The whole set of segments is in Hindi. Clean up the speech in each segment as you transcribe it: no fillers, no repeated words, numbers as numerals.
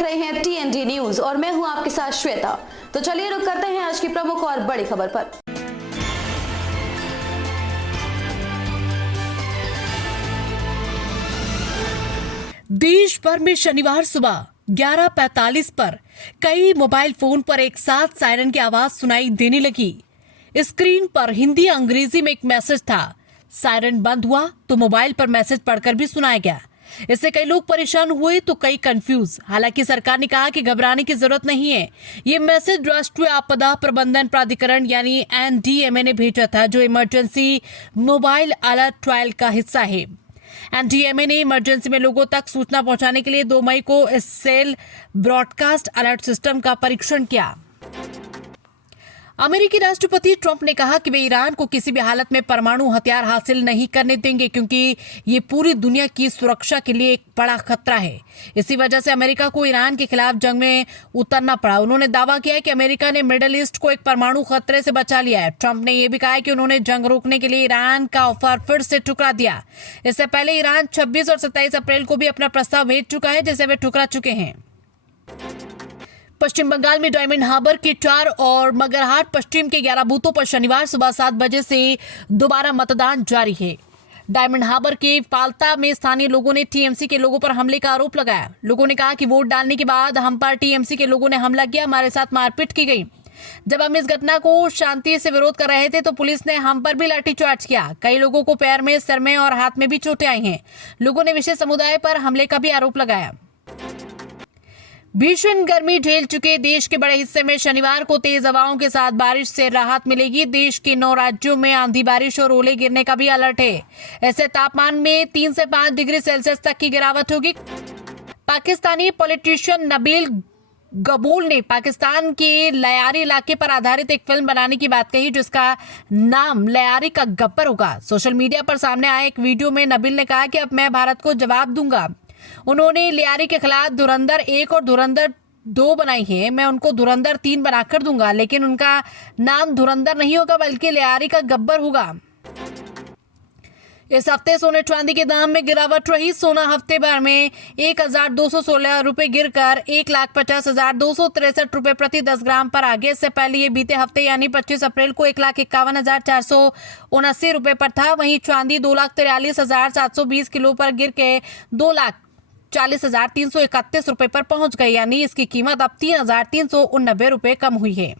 देख रहे हैं TND न्यूज और मैं हूं आपके साथ श्वेता। तो चलिए रुक करते हैं आज की प्रमुख और बड़ी खबर पर। देश भर में शनिवार सुबह 11:45 पर कई मोबाइल फोन पर एक साथ सायरन की आवाज सुनाई देने लगी। स्क्रीन पर हिंदी अंग्रेजी में एक मैसेज था। सायरन बंद हुआ तो मोबाइल पर मैसेज पढ़कर भी सुनाया गया। इससे कई लोग परेशान हुए तो कई कंफ्यूज। हालांकि सरकार ने कहा कि घबराने की जरूरत नहीं है। ये मैसेज राष्ट्रीय आपदा प्रबंधन प्राधिकरण यानी NDMA ने भेजा था, जो इमरजेंसी मोबाइल अलर्ट ट्रायल का हिस्सा है। NDMA ने इमरजेंसी में लोगों तक सूचना पहुंचाने के लिए 2 मई को इस सेल ब्रॉडकास्ट अलर्ट सिस्टम का परीक्षण किया। अमेरिकी राष्ट्रपति ट्रंप ने कहा कि वे ईरान को किसी भी हालत में परमाणु हथियार हासिल नहीं करने देंगे, क्योंकि ये पूरी दुनिया की सुरक्षा के लिए एक बड़ा खतरा है। इसी वजह से अमेरिका को ईरान के खिलाफ जंग में उतरना पड़ा। उन्होंने दावा किया है कि अमेरिका ने मिडिल ईस्ट को एक परमाणु खतरे से बचा लिया है। ट्रंप ने यह भी कहा है कि उन्होंने जंग रोकने के लिए ईरान का ऑफर फिर से ठुकरा दिया। इससे पहले ईरान 26 और 27 अप्रैल को भी अपना प्रस्ताव भेज चुका है, जिसे वे ठुकरा चुके हैं। पश्चिम बंगाल में डायमंड हार्बर के 4 और मगरहाट पश्चिम के 11 बूथों पर शनिवार सुबह 7 बजे से दोबारा मतदान जारी है। डायमंड हार्बर के फाल्ता में स्थानीय लोगों ने TMC के लोगों पर हमले का आरोप लगाया। लोगों ने कहा कि वोट डालने के बाद हम पर TMC के लोगों ने हमला किया, हमारे साथ मारपीट की गई। जब हम इस घटना को शांति से विरोध कर रहे थे तो पुलिस ने हम पर भी लाठीचार्ज किया। कई लोगों को पैर में, सिर में और हाथ में भी चोटें आई हैं। लोगों ने विशेष समुदाय पर हमले का भी आरोप लगाया। भीषण गर्मी झेल चुके देश के बड़े हिस्से में शनिवार को तेज हवाओं के साथ बारिश से राहत मिलेगी। देश के 9 राज्यों में आंधी बारिश और ओले गिरने का भी अलर्ट है। ऐसे तापमान में 3 से 5 डिग्री सेल्सियस तक की गिरावट होगी। पाकिस्तानी पॉलिटिशियन नबील गबूल ने पाकिस्तान के लयारी इलाके पर आधारित एक फिल्म बनाने की बात कही, जिसका नाम लयारी का गब्बर होगा। सोशल मीडिया पर सामने आए एक वीडियो में नबील ने कहा कि अब मैं भारत को जवाब दूंगा। उन्होंने लियारी के खिलाफ धुरंधर 1 और धुरंधर 2 बनाई है। मैं उनको धुरंधर 3 बनाकर दूंगा, लेकिन उनका नाम धुरंधर नहीं होगा बल्कि लियारी का गब्बर होगा। इस हफ्ते सोने चांदी के दाम में गिरावट रही। सोना हफ्ते भर में 1216 रुपए गिरकर 1,50,263 रुपए प्रति 10 ग्राम पर आ गया। इससे पहले ये बीते हफ्ते यानी 25 अप्रैल को 1,51,479 रुपए पर था। वहीं चांदी 2,43,720 किलो पर गिर के 2,40,331 रुपए पर पहुंच गई, यानी इसकी कीमत अब 3,389 रुपए कम हुई है।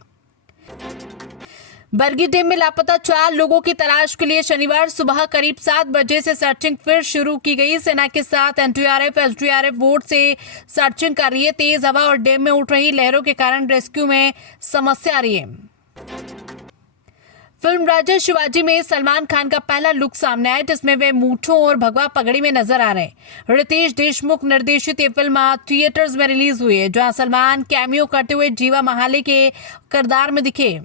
बरगी डैम में लापता 4 लोगों की तलाश के लिए शनिवार सुबह करीब 7 बजे से सर्चिंग फिर शुरू की गई। सेना के साथ NDRF, SDRF बोट से सर्चिंग कर रही है। तेज हवा और डैम में उठ रही लहरों के कारण रेस्क्यू में समस्या आ रही है। फिल्म राजा शिवाजी में सलमान खान का पहला लुक सामने आया, जिसमें वे मूंछों और भगवा पगड़ी में नजर आ रहे हैं। रितेश देशमुख निर्देशित ये फिल्म थिएटर्स में रिलीज हुई है, जहां सलमान कैमियो करते हुए जीवा महाले के किरदार में दिखे।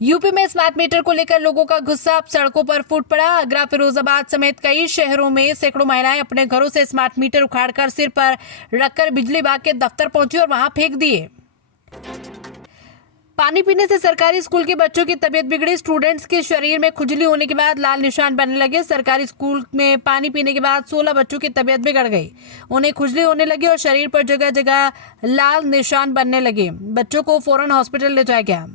यूपी में स्मार्ट मीटर को लेकर लोगों का गुस्सा अब सड़कों पर फूट पड़ा। आगरा, फिरोजाबाद समेत कई शहरों में सैकड़ों महिलाएं अपने घरों से स्मार्ट मीटर उखाड़कर सिर पर रखकर बिजली विभाग के दफ्तर पहुंची और वहां फेंक दिए। पानी पीने से सरकारी स्कूल के बच्चों की तबीयत बिगड़ी। स्टूडेंट्स के शरीर में खुजली होने के बाद लाल निशान बनने लगे। सरकारी स्कूल में पानी पीने के बाद 16 बच्चों की तबीयत बिगड़ गई। उन्हें खुजली होने लगी और शरीर पर जगह जगह लाल निशान बनने लगे। बच्चों को फौरन हॉस्पिटल ले जाया गया।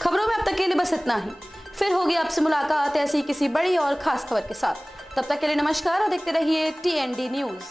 खबरों में अब तक के लिए बस इतना ही। फिर होगी आपसे मुलाकात ऐसी किसी बड़ी और खास खबर के साथ। तब तक के लिए नमस्कार और देखते रहिए TND न्यूज।